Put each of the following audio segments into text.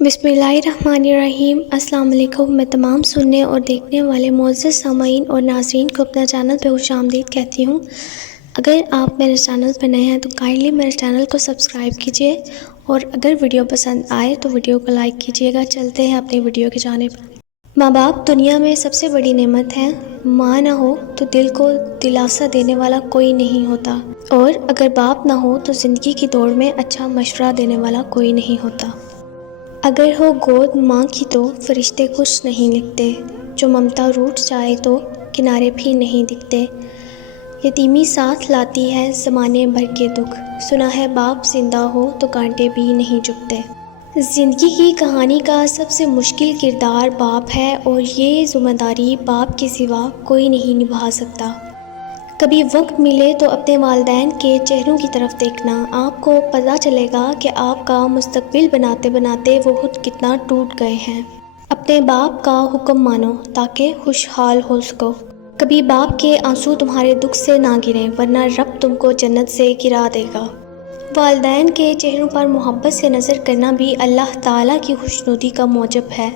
बिस्मिल्लाहिर्रहमानिर्रहीम। अस्सलाम वालेकुम। मैं तमाम सुनने और देखने वाले मुअज़्ज़ज़ सामाईन और नाज़रीन को अपना चैनल पे खुशामदीद कहती हूँ। अगर आप मेरे चैनल पर नए हैं तो काइंडली मेरे चैनल को सब्सक्राइब कीजिए और अगर वीडियो पसंद आए तो वीडियो को लाइक कीजिएगा। चलते हैं अपनी वीडियो की जानिब। माँ बाप दुनिया में सबसे बड़ी नेमत है। माँ ना हो तो दिल को दिलासा देने वाला कोई नहीं होता, और अगर बाप ना हो तो ज़िंदगी की दौड़ में अच्छा मशवरा देने वाला कोई नहीं होता। अगर हो गोद माँ की तो फरिश्ते कुछ नहीं लिखते, जो ममता रूठ जाए तो किनारे भी नहीं दिखते। यतीमी साथ लाती है ज़माने भर के दुख, सुना है बाप जिंदा हो तो कांटे भी नहीं झुकते। ज़िंदगी की कहानी का सबसे मुश्किल किरदार बाप है, और ये ज़िम्मेदारी बाप के सिवा कोई नहीं निभा सकता। कभी वक्त मिले तो अपने वालिदैन के चेहरों की तरफ देखना, आपको पता चलेगा कि आपका मुस्तकबिल बनाते बनाते वो खुद कितना टूट गए हैं। अपने बाप का हुक्म मानो ताकि खुशहाल हो सको। कभी बाप के आंसू तुम्हारे दुख से ना गिरें, वरना रब तुमको जन्नत से गिरा देगा। वालिदैन के चेहरों पर मोहब्बत से नज़र करना भी अल्लाह ताला की खुशनुदी का मौजब है।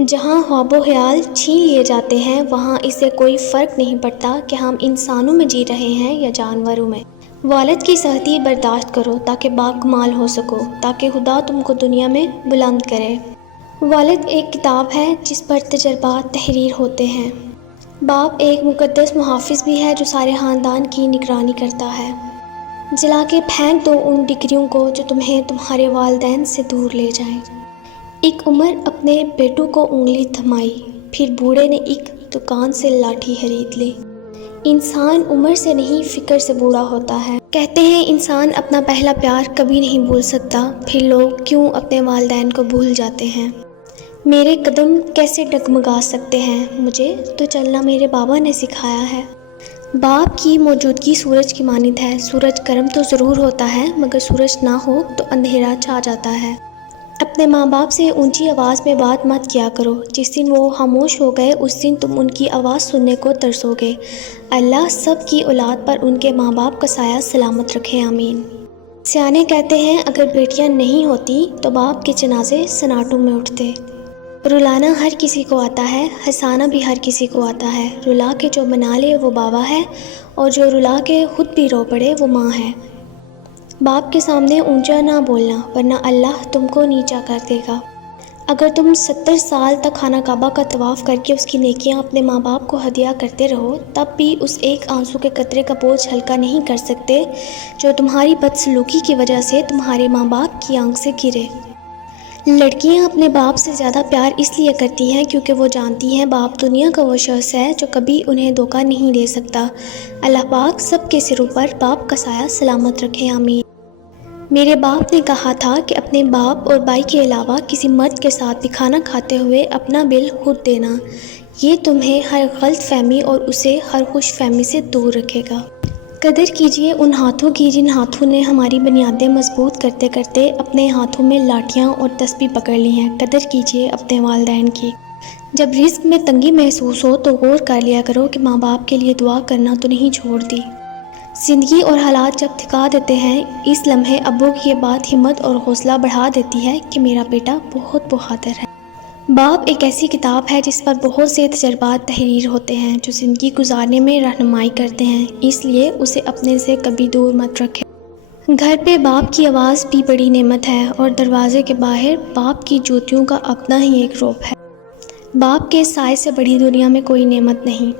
जहाँ ख्वाबो ख्याल छीन लिए जाते हैं, वहाँ इससे कोई फ़र्क नहीं पड़ता कि हम इंसानों में जी रहे हैं या जानवरों में। वालिद की सहती बर्दाश्त करो ताकि बाकमाल हो सको, ताकि खुदा तुमको दुनिया में बुलंद करे। वालिद एक किताब है जिस पर तजर्बात तहरीर होते हैं। बाप एक मुक़द्दस मुहाफ़िज़ भी है जो सारे ख़ानदान की निगरानी करता है। जला के फेंक दो उन डिग्रियों को जो तुम्हें तुम्हारे वालिदैन से दूर ले जाएं। एक उमर अपने बेटों को उंगली थमाई, फिर बूढ़े ने एक दुकान से लाठी खरीद ली। इंसान उम्र से नहीं फ़िक्र से बूढ़ा होता है। कहते हैं इंसान अपना पहला प्यार कभी नहीं भूल सकता, फिर लोग क्यों अपने वालिदैन को भूल जाते हैं। मेरे कदम कैसे डगमगा सकते हैं, मुझे तो चलना मेरे बाबा ने सिखाया है। बाप की मौजूदगी सूरज की मानिंद है। सूरज गर्म तो ज़रूर होता है, मगर सूरज ना हो तो अंधेरा छा जाता है। अपने माँ बाप से ऊंची आवाज़ में बात मत किया करो। जिस दिन वो खामोश हो गए उस दिन तुम उनकी आवाज़ सुनने को तरसोगे। अल्लाह सब की औलाद पर उनके माँ बाप का साया सलामत रखे, आमीन। सियाने कहते हैं अगर बेटियाँ नहीं होती तो बाप के जनाजे सनाटों में उठते। रुलाना हर किसी को आता है, हंसाना भी हर किसी को आता है। रुला के जो मना ले वो बाबा है, और जो रुला के खुद भी रो पड़े वो माँ है। बाप के सामने ऊंचा ना बोलना, वरना अल्लाह तुमको नीचा कर देगा। अगर तुम 70 साल तक खाना काबा का तवाफ़ करके उसकी नेकियां अपने माँ बाप को हदिया करते रहो, तब भी उस एक आंसू के कतरे का बोझ हल्का नहीं कर सकते जो तुम्हारी बदसलूकी की वजह से तुम्हारे माँ बाप की आंख से गिरे। लड़कियां अपने बाप से ज़्यादा प्यार इसलिए करती हैं क्योंकि वो जानती हैं बाप दुनिया का वो शख्स है जो कभी उन्हें धोखा नहीं दे सकता। अल्लाह पाक सबके सिरों पर बाप का साया सलामत रखे, आमीन। मेरे बाप ने कहा था कि अपने बाप और भाई के अलावा किसी मर्द के साथ भी खाना खाते हुए अपना बिल खुद देना। ये तुम्हें हर गलत फहमी और उसे हर खुश फहमी से दूर रखेगा। कदर कीजिए उन हाथों की जिन हाथों ने हमारी बुनियादें मजबूत करते करते अपने हाथों में लाठियाँ और तस्बीह पकड़ ली हैं। कदर कीजिए अपने वालिदैन की। जब रिज़्क में तंगी महसूस हो तो गौर कर लिया करो कि माँ बाप के लिए दुआ करना तो नहीं छोड़ दी। ज़िंदगी और हालात जब थका देते हैं, इस लम्हे अब्बू की ये बात हिम्मत और हौसला बढ़ा देती है कि मेरा बेटा बहुत बहादुर है। बाप एक ऐसी किताब है जिस पर बहुत से तजर्बात तहरीर होते हैं जो ज़िंदगी गुजारने में रहनुमाई करते हैं, इसलिए उसे अपने से कभी दूर मत रखें। घर पे बाप की आवाज़ भी बड़ी नेमत है, और दरवाजे के बाहर बाप की जूतियों का अपना ही एक रौब है। बाप के साए से बड़ी दुनिया में कोई नेमत नहीं।